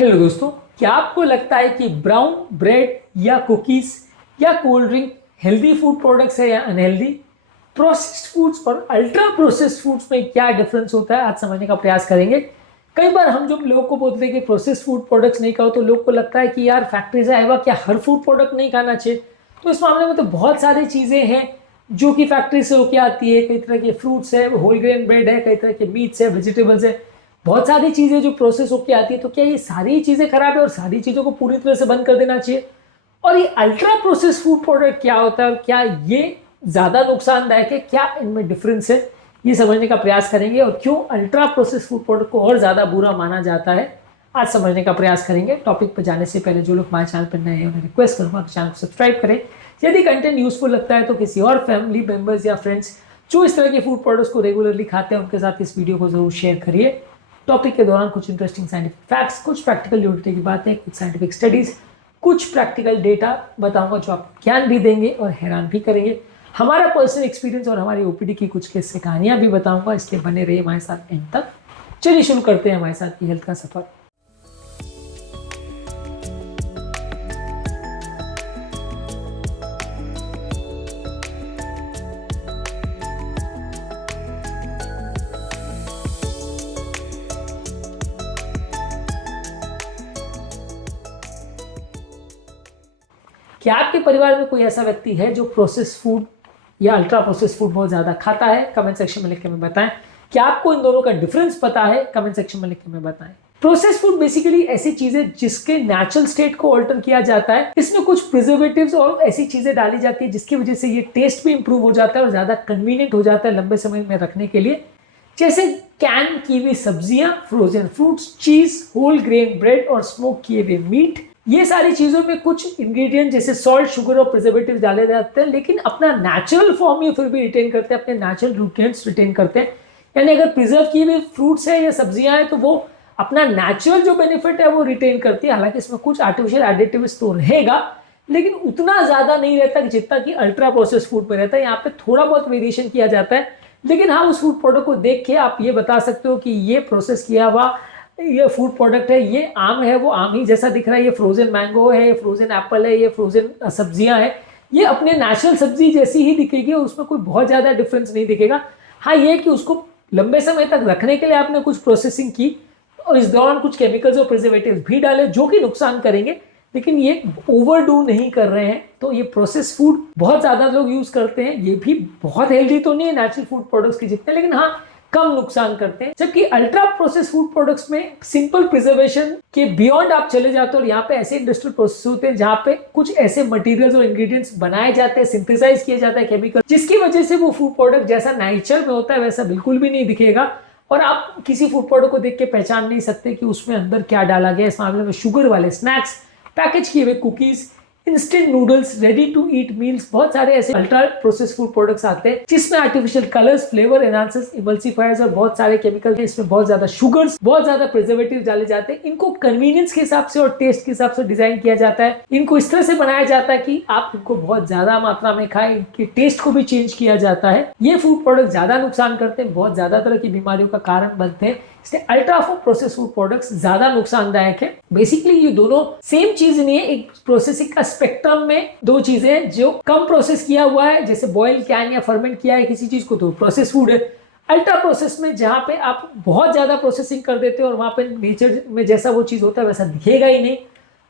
Hello दोस्तों, क्या आपको लगता है कि ब्राउन ब्रेड या कुकीज़ या cold drink healthy food products है या अनहेल्दी? प्रोसेस्ड फूड्स और अल्ट्रा प्रोसेस्ड फूड्स में क्या डिफरेंस होता है, आज समझने का प्रयास करेंगे। कई बार हम जब लोगों को बोलते हैं कि प्रोसेस्ड फूड प्रोडक्ट्स नहीं खाओ तो लोग को लगता है कि यार फैक्ट्री से आया हुआ क्या हर फूड प्रोडक्ट नहीं खाना चाहिए। तो इस मामले में तो बहुत सारी चीज़ें हैं जो कि फैक्ट्री से होके आती है। कई तरह के फ्रूट्स है, होल ग्रेन ब्रेड है, कई तरह के मीट्स है, वेजिटेबल्स है, बहुत सारी चीज़ें जो प्रोसेस होके आती है। तो क्या ये सारी चीज़ें खराब है और सारी चीज़ों को पूरी तरह से बंद कर देना चाहिए? और ये अल्ट्रा प्रोसेस फूड प्रोडक्ट क्या होता है और क्या ये ज़्यादा नुकसानदायक है, क्या इनमें डिफरेंस है, ये समझने का प्रयास करेंगे। और क्यों अल्ट्रा प्रोसेस फूड प्रोडक्ट को और ज़्यादा बुरा माना जाता है, आज समझने का प्रयास करेंगे। टॉपिक पर जाने से पहले जो लोग हमारे चैनल पर नए हैं उन्हें रिक्वेस्ट करूँगा कि चैनल को सब्सक्राइब करें। यदि कंटेंट यूजफुल लगता है तो किसी और फैमिली मेम्बर्स या फ्रेंड्स जो इस तरह के फूड प्रोडक्ट्स को रेगुलरली खाते हैं उनके साथ इस वीडियो को जरूर शेयर करिए। टॉपिक के दौरान कुछ इंटरेस्टिंग साइंटिफिक फैक्ट्स, कुछ प्रैक्टिकल यूटिलिटी की बातें, कुछ साइंटिफिक स्टडीज, कुछ प्रैक्टिकल डेटा बताऊंगा जो आप ज्ञान भी देंगे और हैरान भी करेंगे। हमारा पर्सनल एक्सपीरियंस और हमारी ओपीडी की कुछ किस्से कहानियां भी बताऊंगा, इसलिए बने रहिए हमारे साथ एंड तक। चलिए शुरू करते हैं हमारे साथ की हेल्थ का सफर। क्या आपके परिवार में कोई ऐसा व्यक्ति है जो प्रोसेस फूड या अल्ट्रा प्रोसेस फूड बहुत ज़्यादा खाता है? कमेंट सेक्शन में लिख के हमें बताएं। क्या आपको इन दोनों का डिफरेंस पता है? कमेंट सेक्शन में लिख के हमें बताएं। प्रोसेस फूड बेसिकली ऐसी चीजें जिसके नेचुरल स्टेट को ऑल्टर किया जाता है। इसमें कुछ प्रिजर्वेटिव्स और ऐसी चीजें डाली जाती है जिसकी वजह से ये टेस्ट भी इंप्रूव हो जाता है और ज़्यादा कन्वीनियंट हो जाता है लंबे समय में रखने के लिए। जैसे कैन की हुई सब्जियां, फ्रोजन फ्रूट्स, चीज, होल ग्रेन ब्रेड और स्मोक किए हुए मीट। ये सारी चीज़ों में कुछ इंग्रेडिएंट जैसे सॉल्ट, शुगर और प्रिजर्वेटिव डाले जाते हैं, लेकिन अपना नेचुरल फॉर्म ये फिर भी रिटेन करते हैं, अपने नेचुरल न्यूट्रिएंट्स रिटेन करते हैं। यानी अगर प्रिजर्व किए हुए फ्रूट्स है या सब्जियां हैं तो वो अपना नेचुरल जो बेनिफिट है वो रिटेन करती है। हालांकि इसमें कुछ आर्टिफिशियल एडिटिव्स तो रहेगा, लेकिन उतना ज़्यादा नहीं रहता जितना कि अल्ट्रा प्रोसेस फूड में रहता है। यहाँ पे थोड़ा बहुत वेरिएशन किया जाता है, लेकिन हाँ, उस फूड प्रोडक्ट को देख के आप ये बता सकते हो कि ये प्रोसेस किया हुआ ये फूड प्रोडक्ट है। ये आम है, वो आम ही जैसा दिख रहा है। ये फ्रोजन मैंगो है, ये फ्रोजन एप्पल है, ये फ्रोजन सब्जियां हैं। ये अपने नेचुरल सब्जी जैसी ही दिखेगी, उसमें कोई बहुत ज़्यादा डिफरेंस नहीं दिखेगा। हाँ, ये कि उसको लंबे समय तक रखने के लिए आपने कुछ प्रोसेसिंग की और इस दौरान कुछ केमिकल्स और प्रिजर्वेटिव्स भी डाले जो कि नुकसान करेंगे, लेकिन ये ओवरडू नहीं कर रहे हैं। तो ये प्रोसेस फूड बहुत ज़्यादा लोग यूज़ करते हैं। ये भी बहुत हेल्दी तो नहीं है नेचुरल फूड प्रोडक्ट्स के जितने, लेकिन हाँ, कम नुकसान करते हैं। जबकि अल्ट्रा प्रोसेस फूड प्रोडक्ट्स में सिंपल प्रिजर्वेशन के बियॉन्ड आप चले जाते हो और यहाँ पे ऐसे इंडस्ट्रियल प्रोसेस होते हैं जहाँ पे कुछ ऐसे मटेरियल्स और इंग्रेडिएंट्स बनाए जाते हैं, सिंथेसाइज किया जाता है केमिकल, जिसकी वजह से वो फूड प्रोडक्ट जैसा नेचर में होता है वैसा बिल्कुल भी नहीं दिखेगा और आप किसी फूड प्रोडक्ट को देख के पहचान नहीं सकते कि उसमें अंदर क्या डाला गया। इस मामले में शुगर वाले स्नैक्स, पैकेज किए हुए cookies, instant noodles, ready to eat meals, बहुत सारे ऐसे अल्ट्रा प्रोसेस फूड प्रोडक्ट्स आते हैं जिसमें artificial colours, flavour enhancers, emulsifiers और बहुत सारे केमिकल के, इसमें बहुत ज्यादा शुगर्स, बहुत ज्यादा प्रिजर्वेटिव डाले जाते हैं। इनको कन्वीनियंस के हिसाब से और टेस्ट के हिसाब से डिजाइन किया जाता है। इनको इस तरह से बनाया जाता है कि आप इनको बहुत ज्यादा मात्रा में खाएं। इनके टेस्ट को भी चेंज किया जाता है। ये फूड प्रोडक्ट ज्यादा नुकसान करते हैं, बहुत ज्यादा तरह की बीमारियों का कारण बनते हैं, इसलिए अल्ट्रा प्रोसेस फूड प्रोडक्ट्स ज्यादा नुकसानदायक है। बेसिकली ये दोनों सेम चीज नहीं है। एक प्रोसेसिंग का स्पेक्ट्रम में दो चीजें हैं। जो कम प्रोसेस किया हुआ है, जैसे बॉयल, कैन या फर्मेंट किया है किसी चीज को, तो प्रोसेस फूड है। अल्ट्रा प्रोसेस में जहाँ पे आप बहुत ज्यादा प्रोसेसिंग कर देते हो और वहां पे नेचर में जैसा वो चीज होता है वैसा दिखेगा ही नहीं,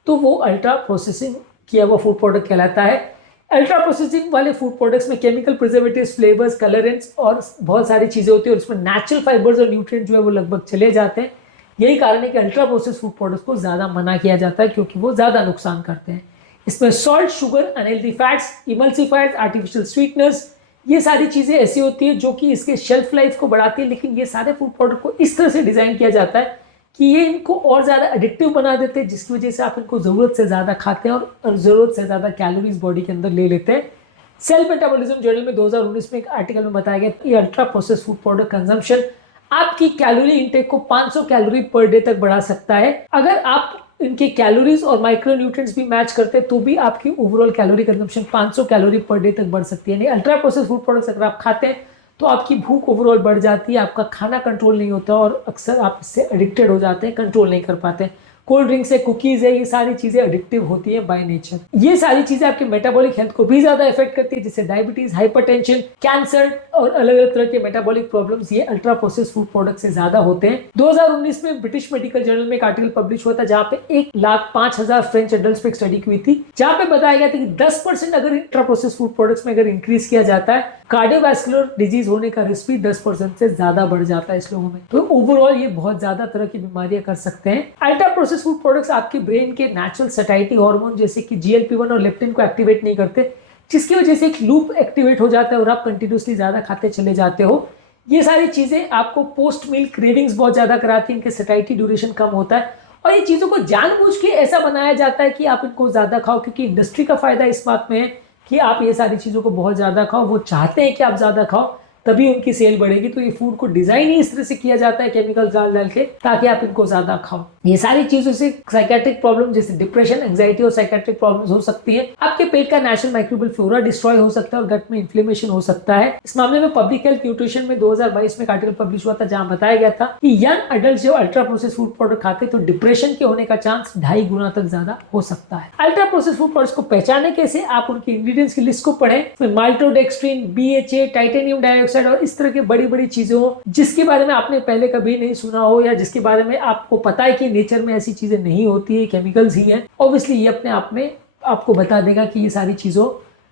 तो वो अल्ट्रा प्रोसेसिंग किया हुआ फूड प्रोडक्ट कहलाता है। अल्ट्रा प्रोसेसिंग वाले फूड प्रोडक्ट्स में केमिकल प्रिजर्वेटिव्स, फ्लेवर्स, कलरेंट्स और बहुत सारी चीज़ें होती है और उसमें नेचुरल फाइबर्स और न्यूट्रिएंट जो है वो लगभग चले जाते हैं। यही कारण है कि अल्ट्रा प्रोसेस फूड प्रोडक्ट्स को ज़्यादा मना किया जाता है, क्योंकि वो ज़्यादा नुकसान करते हैं। इसमें salt, sugar, unhealthy fats, emulsifiers, artificial sweeteners, ये सारी चीज़ें ऐसी होती है जो कि इसके शेल्फ लाइफ को बढ़ाती है। लेकिन ये सारे फूड प्रोडक्ट को इस तरह से डिज़ाइन किया जाता है कि ये इनको और ज़्यादा एडिक्टिव बना देते हैं, जिसकी वजह से आप इनको ज़रूरत से ज़्यादा खाते हैं और ज़रूरत से ज़्यादा कैलोरीज बॉडी के अंदर ले लेते हैं। सेल मेटाबॉलिज्म जर्नल में 2019 में एक आर्टिकल में बताया गया कि ultra process food product consumption आपकी कैलोरी इंटेक को 500 कैलोरी पर डे तक बढ़ा सकता है। अगर आप इनके कैलोरीज और माइक्रो न्यूट्रिएंट्स भी मैच करते हैं तो भी आपकी overall calorie consumption 500 calorie per day तक बढ़ सकती है। यानी अल्ट्रा प्रोसेस फूड प्रोडक्ट्स अगर आप खाते हैं तो आपकी भूख ओवरऑल बढ़ जाती है, आपका खाना कंट्रोल नहीं होता और अक्सर आप इससे एडिक्टेड हो जाते हैं, कंट्रोल नहीं कर पाते। कोल्ड ड्रिंक्स है, कुकीज है, ये सारी चीजें एडिक्टिव होती है बाय नेचर। ये सारी चीजें आपके मेटाबॉलिक हेल्थ को भी ज्यादा इफेक्ट करती है, जैसे डायबिटीज, हाइपरटेंशन, कैंसर और अलग अलग तरह के मेटाबॉलिक प्रॉब्लम्स ये अल्ट्रा प्रोसेस्ड फूड प्रोडक्ट से ज्यादा होते हैं। 2019 में ब्रिटिश मेडिकल जर्नल में एक आर्टिकल पब्लिश हुआ था जहां पे 1,05,000 फ्रेंच एडल्ट्स पे एक स्टडी हुई थी, जहां पे बताया गया था कि 10% अगर अल्ट्रा प्रोसेस्ड फूड प्रोडक्ट्स में अगर इंक्रीज किया जाता है, कार्डियोवैस्कुलर डिजीज होने का रिस्क भी 10% से ज्यादा बढ़ जाता है इस लोगों में। तो ओवरऑल ये बहुत ज्यादा तरह की बीमारियां कर सकते हैं। अल्ट्रा प्रोसेस्ड फूड प्रोडक्ट्स आपके ब्रेन के नेचुरल सैटिस्फैक्टरी हार्मोन जैसे कि GLP-1 और लेप्टिन को एक्टिवेट नहीं करते, जिसकी वजह से एक लूप एक्टिवेट हो जाता है और आप कंटिन्यूसली ज्यादा खाते चले जाते हो। ये सारी चीजें आपको पोस्ट मील क्रेविंग्स बहुत ज्यादा कराती है, इनके सैटिस्फैक्टरी ड्यूरेशन कम होता है और ये चीजों को जानबूझ के ऐसा बनाया जाता है कि आप इनको ज्यादा खाओ, क्योंकि इंडस्ट्री का फायदा इस बात में है कि आप ये सारी चीजों को बहुत ज्यादा खाओ। वो चाहते हैं कि आप ज्यादा खाओ, तभी उनकी सेल बढ़ेगी। तो ये फूड को डिजाइन ही इस तरह से किया जाता है केमिकल डाल डाल के, ताकि आप इनको ज्यादा खाओ। ये सारी चीजों से साइकेट्रिक प्रॉब्लम जैसे डिप्रेशन, एंजाइटी और साइकेट्रिक प्रॉब्लम्स हो सकती है। आपके पेट का नेचुरल माइक्रोबियल फ्लोरा डिस्ट्रॉय हो सकता है और गट में इन्फ्लेमेशन हो सकता है। इस मामले में पब्लिक हेल्थ न्यूट्रिशन में 2022 में एक आर्टिकल पब्लिश हुआ था जहां बताया गया था कि यंग अडल्ट जो अल्ट्रा प्रोसेस्ड फूड प्रोडक्ट खाते तो डिप्रेशन के होने का चांस 2.5 गुना तक ज्यादा हो सकता है। अल्ट्रा प्रोसेस्ड फूड प्रोडक्ट्स को पहचाने कैसे, आप उनके इंग्रेडिएंट्स की लिस्ट को पढ़ें। माल्टोडेक्स्ट्रिन, BHA, टाइटेनियम डाइऑक्साइड और इस तरह के बड़ी बड़ी चीजें हो जिसके बारे में आपने पहले कभी नहीं सुना हो, या जिसके बारे में आपको पता है कि नेचर में ऐसी चीजें नहीं होती है, केमिकल्स ही हैं। ऑब्वियसली ये अपने आप में आपको बता देगा कि ये सारी चीजों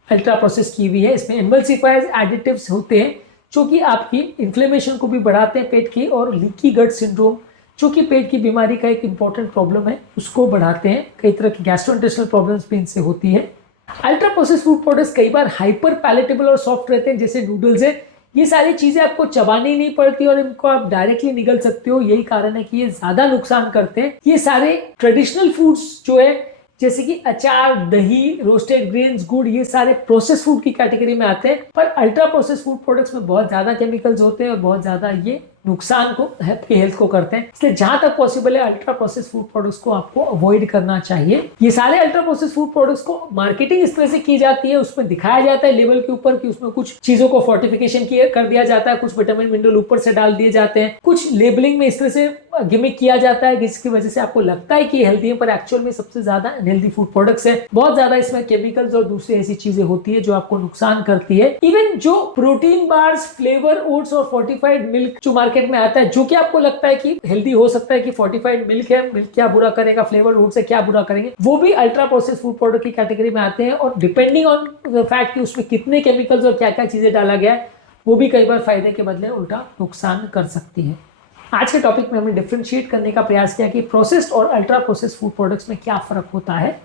अल्ट्रा प्रोसेस की हुई है। इसमें एम्बल्सिफायर्स, एडिटिव्स होते हैं जो कि आपकी इन्फ्लेमेशन को भी बढ़ाते हैं पेट की, और लीकी गट सिंड्रोम जो कि पेट की बीमारी का एक इंपॉर्टेंट प्रॉब्लम है उसको बढ़ाते हैं। कई तरह की गैस्ट्रोइंटेस्टिनल प्रॉब्लम्स भी इनसे होती है। अल्ट्रा प्रोसेस्ड फूड प्रोडक्ट्स कई बार हाइपर पैलेटेबल और सॉफ्ट रहते हैं, जैसे नूडल्स है। ये सारी चीजें आपको चबानी नहीं पड़ती और इनको आप डायरेक्टली निगल सकते हो। यही कारण है कि ये ज्यादा नुकसान करते हैं। ये सारे ट्रेडिशनल फूड्स जो है जैसे कि अचार, दही, रोस्टेड ग्रेन्स, गुड़, ये सारे प्रोसेस फूड की कैटेगरी में आते हैं। पर अल्ट्रा प्रोसेस फूड प्रोडक्ट्स में बहुत ज्यादा केमिकल्स होते हैं और बहुत ज्यादा ये नुकसान को, आपकी हेल्थ को करते हैं। इसलिए जहां तक पॉसिबल है अल्ट्रा प्रोसेस फूड प्रोडक्ट्स को आपको अवॉइड करना चाहिए। ये सारे अल्ट्रा प्रोसेस फूड प्रोडक्ट्स को मार्केटिंग इस तरह से की जाती है, उसमें दिखाया जाता है लेवल के ऊपर कि उसमें कुछ चीजों को फोर्टिफिकेशन कर दिया जाता है, कुछ विटामिन मिनरल ऊपर से डाल दिए जाते हैं, कुछ लेबलिंग में इस तरह से गिमिक किया जाता है जिसकी वजह से आपको लगता है कि हेल्दी है, पर एक्चुअल में सबसे ज्यादा अनहेल्दी फूड प्रोडक्ट्स है। बहुत ज्यादा इसमें केमिकल्स और दूसरी ऐसी चीजें होती है जो आपको नुकसान करती है। इवन जो प्रोटीन बार्स, फ्लेवर ओट्स और फोर्टिफाइड मिल्क जो मार्केट में आता है, जो कि आपको लगता है कि हेल्दी हो सकता है कि फोर्टिफाइड मिल्क है, मिल्क क्या बुरा करेगा, फ्लेवर ओट्स से क्या बुरा करेंगे, वो भी अल्ट्रा प्रोसेस्ड फूड प्रोडक्ट की कैटेगरी में आते हैं। और डिपेंडिंग ऑन द फैक्ट कि उसमें कितने केमिकल्स और क्या क्या चीजें डाला गया है, वो भी कई बार फायदे के बदले उल्टा नुकसान कर सकती है। आज के टॉपिक में हमने डिफरेंशिएट करने का प्रयास किया कि प्रोसेस्ड और अल्ट्रा प्रोसेस्ड फूड प्रोडक्ट्स में क्या फर्क होता है।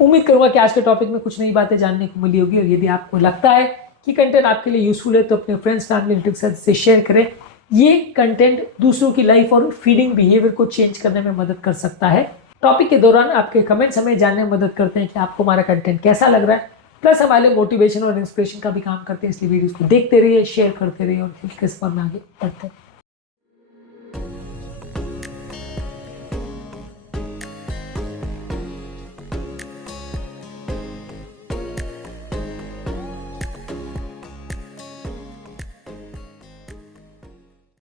उम्मीद करूंगा कि आज के टॉपिक में कुछ नई बातें जानने को मिली होगी, और यदि आपको लगता है कि कंटेंट आपके लिए यूजफुल है तो अपने फ्रेंड्स, फैमिली, रिलेटिव्स के साथ से शेयर करें। ये कंटेंट दूसरों की लाइफ और फीडिंग बिहेवियर को चेंज करने में मदद कर सकता है। टॉपिक के दौरान आपके कमेंट्स हमें जानने में मदद करते हैं कि आपको हमारा कंटेंट कैसा लग रहा है, प्लस हमारे मोटिवेशन और इंस्पिरेशन का भी काम करते हैं। इसलिए वीडियोस को देखते रहिए, शेयर करते रहिए और इसके सफर में आगे बढ़ते हैं।